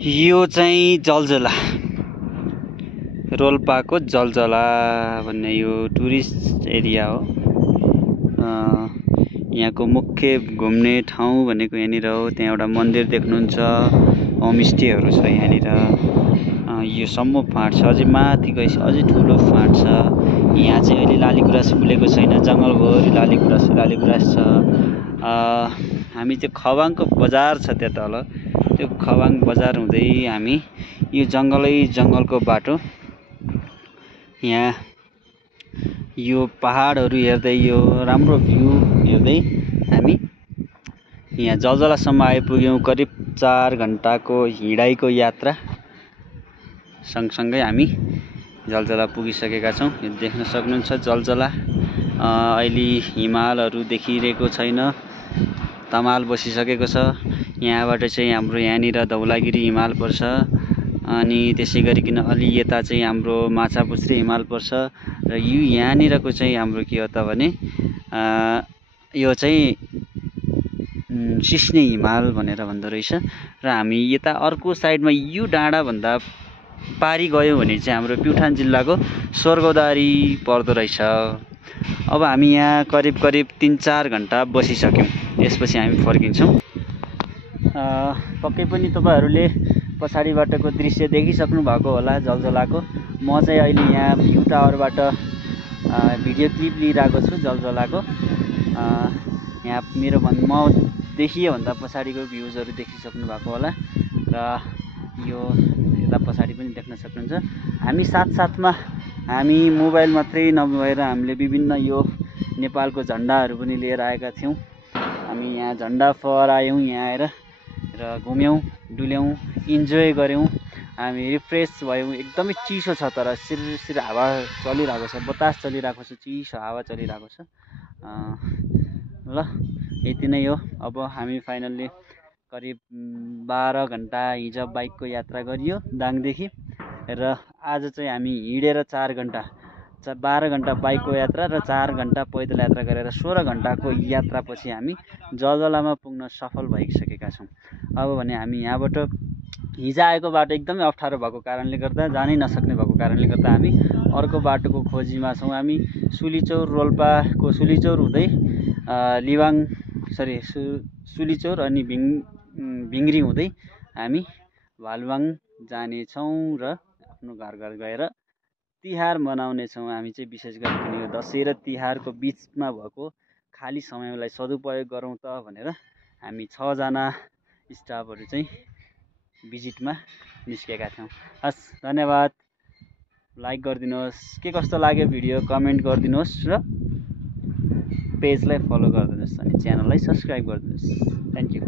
यो चाहिँ जलजला, रोल्पाको जलजला भन्ने यो टुरिस्ट एरिया हो। यहाँको मुख्य घुम्ने ठाउँ भनेको यहाँनिर हो। त्यहाँ एउटा मन्दिर देख्नुहुन्छ, होमस्टेहरू छ यहाँनिर। यो सम्म फाँट छ, अझै माथि गएपछि अझै ठुलो फाँट छ। यहाँ चाहिँ अहिले लालीगुराँस फुलेको छैन, जङ्गलभरि लालीगुराँस छ। हामी त्यो खवाङको बजार छ त्यहाँ तल, त्यो खवाङ बजार हुँदै हामी यो जङ्गलको बाटो यहाँ यो पहाडहरू हेर्दै, यो राम्रो भ्यू हेर्दै हामी यहाँ जलजलासम्म आइपुग्यौँ। करिब 4 घन्टाको हिँडाइको यात्रा सँगसँगै हामी जलजला पुगिसकेका छौँ। यो देख्न सक्नुहुन्छ जलजला। अहिले हिमालहरू देखिरहेको छैन, तमाल बसिसकेको छ। यहाँबाट चाहिँ हाम्रो यहाँनिर धौलागिरी हिमाल पर्छ, अनि त्यसै गरिकन अलि यता चाहिँ हाम्रो माछापुच्छ्रे हिमाल पर्छ, र यो यहाँनिरको चाहिँ हाम्रो के हो त भने यो चाहिँ सिस्ने हिमाल भनेर भन्दो रहेछ। र हामी यता अर्को साइडमा यो डाँडाभन्दा पारी गयौँ भने चाहिँ हाम्रो प्युठान जिल्लाको स्वर्गद्वारी पर्दो रहेछ। अब हामी यहाँ करिब 3-4 घन्टा बसिसक्यौँ, यसपछि हामी फर्किन्छौँ। पक्कै पनि तपाईँहरूले पछाडिबाटको दृश्य देखिसक्नु भएको होला जलजलाको। म चाहिँ अहिले यहाँ भ्यू टावरबाट भिडियो क्लिप लिइरहेको छु जलजलाको। यहाँ म देखिएभन्दा पछाडिको भ्युजहरू देखिसक्नु भएको होला, र यो यता पछाडि पनि देख्न सक्नुहुन्छ। हामी साथसाथमा हामी मोबाइल मात्रै नभएर हामीले विभिन्न यो नेपालको झन्डाहरू पनि लिएर आएका थियौँ। हामी यहाँ झन्डा फहरायौँ यहाँ आएर, र घुम्यौँ डुल्यौँ, इन्जोय गऱ्यौँ, हामी रिफ्रेस भयौँ। एकदमै चिसो छ, तर सिरसिर हावा चलिरहेको छ, बतास चलिरहेको छ, चिसो हावा चलिरहेको छ। ल यति नै हो। अब हामी फाइनल्ली करिब 12 घन्टा हिजो बाइकको यात्रा गरियो दाङदेखि, र आज चाहिँ हामी हिँडेर 4 घन्टा 12 घन्टा बाइकको यात्रा र 4 घन्टा पैदल यात्रा गरेर 16 घन्टाको यात्रापछि हामी जलजलामा पुग्न सफल भइसकेका छौँ। अब भने हामी यहाँबाट हिजो आएको बाटो एकदमै अप्ठ्यारो भएको कारणले गर्दा, जानै नसक्ने भएको कारणले गर्दा हामी अर्को बाटोको खोजीमा छौँ। हामी रोल्पाको सुलीचौर हुँदै सुलीचौर अनि भिङ्ग्री हुँदै हामी भालुवाङ जानेछौँ र आफ्नो घर गएर तिहार मनाउनेछौँ। हामी चाहिँ विशेष गरी यो दसैँ र तिहारको बिचमा भएको खाली समयलाई सदुपयोग गरौँ त भनेर हामी 6 जना स्टाफहरू चाहिँ भिजिटमा निस्केका थियौँ। हस्, धन्यवाद। लाइक गरिदिनुहोस्, के कस्तो लाग्यो भिडियो कमेन्ट गरिदिनुहोस्, र पेजलाई फलो गरिदिनुहोस् अनि च्यानललाई सब्सक्राइब गरिदिनुहोस्। Thank you.